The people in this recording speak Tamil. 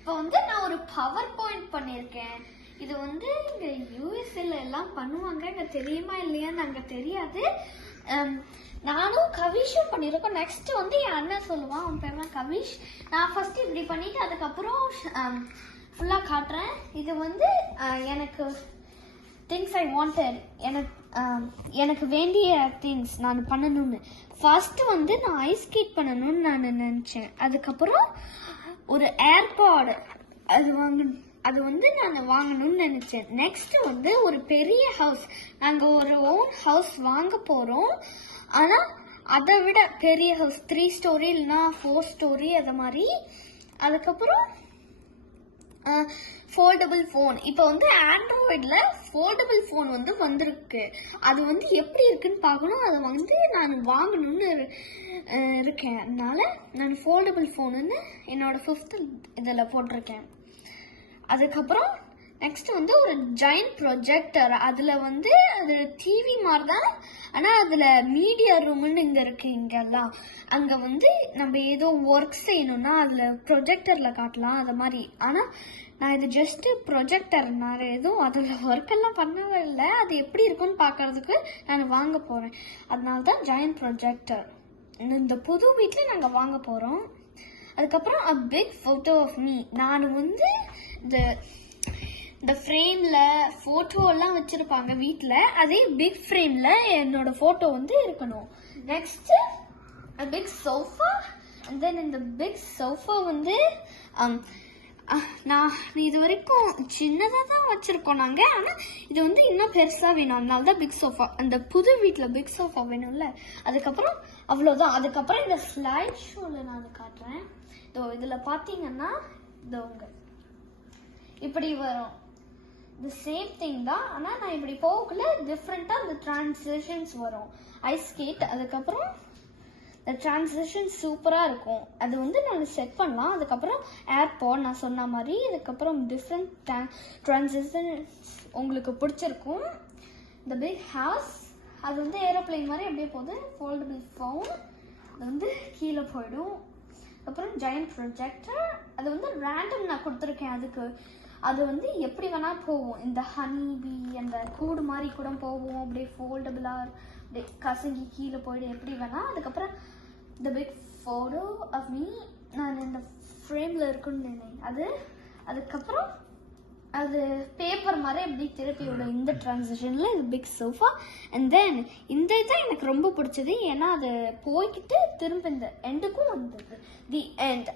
இப்போ வந்து நான் ஒரு பவர் பாயிண்ட் பண்ணியிருக்கேன். இது வந்து இங்கே யூஎஸ்எல் எல்லாம் பண்ணுவாங்க. எனக்கு தெரியுமா இல்லையான்னு அங்கே தெரியாது. நானும் கவிஷும் பண்ணியிருக்கோம். நெக்ஸ்ட் வந்து என் அண்ணன் சொல்லுவான். அவன் பேர் தான் கவிஷ். நான் ஃபர்ஸ்ட் இப்படி பண்ணிட்டு அதுக்கப்புறம் ஃபுல்லாக காட்டுறேன். இது வந்து எனக்கு திங்ஸ் ஐ வாண்டட் எனக்கு எனக்கு வேண்டிய திங்ஸ் நான் பண்ணணும்னு. ஃபர்ஸ்ட் வந்து நான் ஐஸ் ஸ்கேட் பண்ணணும்னு நான் நினச்சேன். அதுக்கப்புறம் ஒரு ஏர்பாடு அது வாங்கணும் அது வந்து நான் வாங்கணும்னு நினச்சேன். நெக்ஸ்ட் வந்து ஒரு பெரிய ஹவுஸ் நாங்கள் ஒரு ஓன் ஹவுஸ் வாங்க போகிறோம் ஆனால் அதை விட பெரிய ஹவுஸ் த்ரீ ஸ்டோரி இல்லைன்னா ஃபோர் ஸ்டோரி அது மாதிரி. அதுக்கப்புறம் ஃபோல்டபுள் ஃபோன் இப்போ வந்து ஆண்ட்ராய்டில் ஃபோல்டபுள் ஃபோன் வந்து வந்திருக்கு. அது வந்து எப்படி இருக்குன்னு பார்க்கணும். அதை வந்து நான் வாங்கணும்னு இருக்கேன். அதனால் நான் ஃபோல்டபுள் ஃபோனுன்னு என்னோடய ஃபிஃப்த் இதில் போட்டிருக்கேன். அதுக்கப்புறம் நெக்ஸ்ட் வந்து ஒரு ஜாயின் ப்ரொஜெக்டர் அதில் வந்து அது டிவி மாதிரி தான் ஆனால் அதில் மீடியா ரூம்னு இங்கே இருக்கு இங்கெல்லாம். அங்கே வந்து நம்ம ஏதோ ஒர்க் செய்யணும்னா அதில் ப்ரொஜெக்டரில் காட்டலாம் அது மாதிரி. ஆனால் நான் இது ஜஸ்ட்டு ப்ரொஜெக்டர்னால எதுவும் அதில் ஒர்க் எல்லாம் பண்ணவே இல்லை. அது எப்படி இருக்குன்னு பார்க்கறதுக்கு நான் வாங்க போகிறேன் அதனால தான் ஜாயின் ப்ரொஜெக்டர் இந்த புது வீட்டில் நாங்கள் வாங்க போகிறோம் அதுக்கப்புறம் a big photo of me நான் வந்து இந்த இந்த ஃப்ரேமில் ஃபோட்டோலாம் வச்சுருப்பாங்க வீட்டில் அதே பிக் ஃப்ரேமில் என்னோட ஃபோட்டோ வந்து இருக்கணும். Next big sofa and then இந்த பிக் சோஃபா வந்து um, நான் இது வரைக்கும் சின்னதாக தான் வச்சுருக்கோம் நாங்கள் ஆனால் இது வந்து இன்னும் பெருசாக வேணும். அதனால தான் பிக் சோஃபா அந்த புது வீட்டில் பிக் சோஃபா வேணும்ல. அதுக்கப்புறம் அவ்வளோதான் அதுக்கப்புறம் இந்த ஸ்லைட் ஷோவில் நான் அதை காட்டுறேன். இதோ இதில் பார்த்தீங்கன்னா இதோ உங்க. இப்படி வரும். தி சேம் திங் தான். ஆனால் நான் இப்படி போகக்குள்ள டிஃப்ரெண்ட்டாக இந்த ட்ரான்சிஷன்ஸ் வரும். ஐஸ் ஸ்கேட் அதுக்கப்புறம் இந்த ட்ரான்சிஷன் சூப்பராக இருக்கும். அது வந்து நம்ம செட் பண்ணலாம். அதுக்கப்புறம் ஏர்பாட் நான் சொன்ன மாதிரி. அதுக்கப்புறம் டிஃப்ரெண்ட் ட்ரான்சிஷன் உங்களுக்கு பிடிச்சிருக்கும். இந்த பிக் ஹவுஸ் அது வந்து ஏரோப்ளேன் மாதிரி அப்படியே போகுது. ஃபோல்டபிள் ஃபோன் அது வந்து கீழே போயிடும். அப்புறம் ஜெயண்ட் ப்ரொஜெக்டர் அது வந்து ரேண்டம் நான் கொடுத்துருக்கேன். அதுக்கு அது வந்து எப்படி வேணால் போகும். இந்த ஹனி பீ அந்த கூடு மாதிரி கூட போகும். அப்படியே ஃபோல்டபுளாக அப்படியே கசங்கி கீழே போயிடும். எப்படி வேணால் அதுக்கப்புறம் the big photo of me நான் இந்த ஃப்ரேமில் இருக்குன்னு நினைக்கிறேன். அது அதுக்கப்புறம் அது பேப்பர் மாதிரி எப்படி திருப்பி விடும். இந்த ட்ரான்சிஷனில் இது பிக் சோஃபா அண்ட் தென் இந்த இதுதான் எனக்கு ரொம்ப பிடிச்சது. ஏன்னா அது போய்கிட்டு திரும்ப இந்த எண்டுக்கும் வந்தது. The end